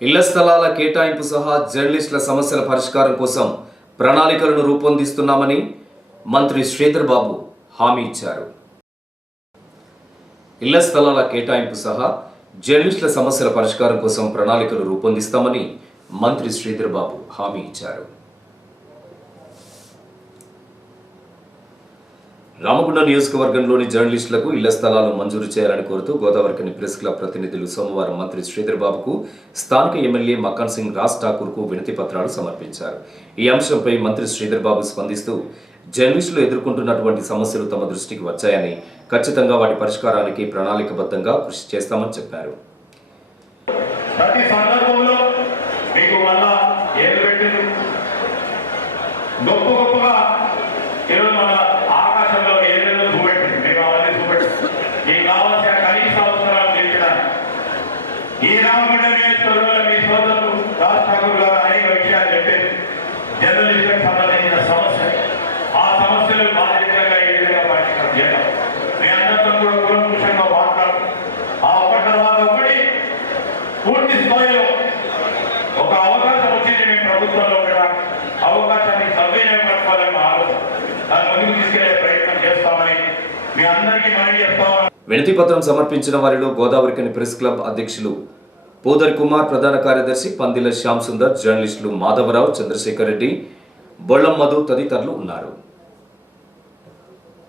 ఇళ్ళ స్థలాల కేటాయింపు సహా జర్నలిస్టుల సమస్యల పరిష్కారం కోసం ప్రణాళికలను రూపొందిస్తున్నామని మంత్రి శ్రీధర్ బాబు హామీ ఇచ్చారు. ఇళ్ళ స్థలాల కేటాయింపు సహా జర్నలిస్టుల సమస్యల పరిష్కారం కోసం ప్రణాళికలు రూపొందిస్తామని మంత్రి శ్రీధర్ బాబు హామీ ఇచ్చారు. రామగుండ నియోజకవర్గంలోని జర్నలిస్టులకు ఇళ్ళ స్థలాలు మంజూరు చేయాలని కోరుతూ గోదావరికని ప్రెస్ క్లబ్ ప్రతినిధులు సోమవారం మంత్రి శ్రీధర్ బాబుకు స్థానిక ఎమ్మెల్యే మక్కన్ సింగ్ రాజ్ ఠాకూర్కు వినతి పత్రాలు సమర్పించారు. ఈ అంశంపై మంత్రి శ్రీధర్ బాబు స్పందిస్తూ జర్నలిస్టులు ఎదుర్కొంటున్నటువంటి సమస్యలు తమ దృష్టికి వచ్చాయని ఖచ్చితంగా వాటి పరిష్కారానికి ప్రణాళికబద్ధంగా కృషి చేస్తామని చెప్పారు. ప్రతి సందర్భంలో మీకు మళ్ళా పెట్టింది. ఈ రామగుండ నియోజకవర్గంలో మీ సోదరులు రాజ్ ఠాకూర్ గారు అనేక విషయాలు చెప్పారు. జర్నలిస్టులకు సంబంధించిన సమస్య. ఆ సమస్యలు బాధ్యతగా ఏ విధంగా పరిష్కారం చేయడం మీ అందరితో కూడా కూలంకుషంగా మాట్లాడడం. ఆ ఒకటి తర్వాత ఒకటి పూర్తి స్థాయిలో ఒక అవకాశం వచ్చింది మేము ప్రభుత్వంలో ఉండడానికి అవకాశాన్ని సద్వినియోగపరచాలని ఆలోచన. దాన్ని ముందుకు తీసుకెళ్ళే ప్రయత్నం చేస్తామని మీ అందరికీ మనవి చేస్తామని వినతి పత్రం సమర్పించిన వారిలో గోదావరికని ప్రెస్ క్లబ్ అధ్యక్షులు పోదర్ కుమార్ ప్రధాన కార్యదర్శి పందిల శ్యామ్ సుందర్ జర్నలిస్టులు మాధవరావు చంద్రశేఖర్ రెడ్డి బొళ్ళం మధు తదితరులు ఉన్నారు.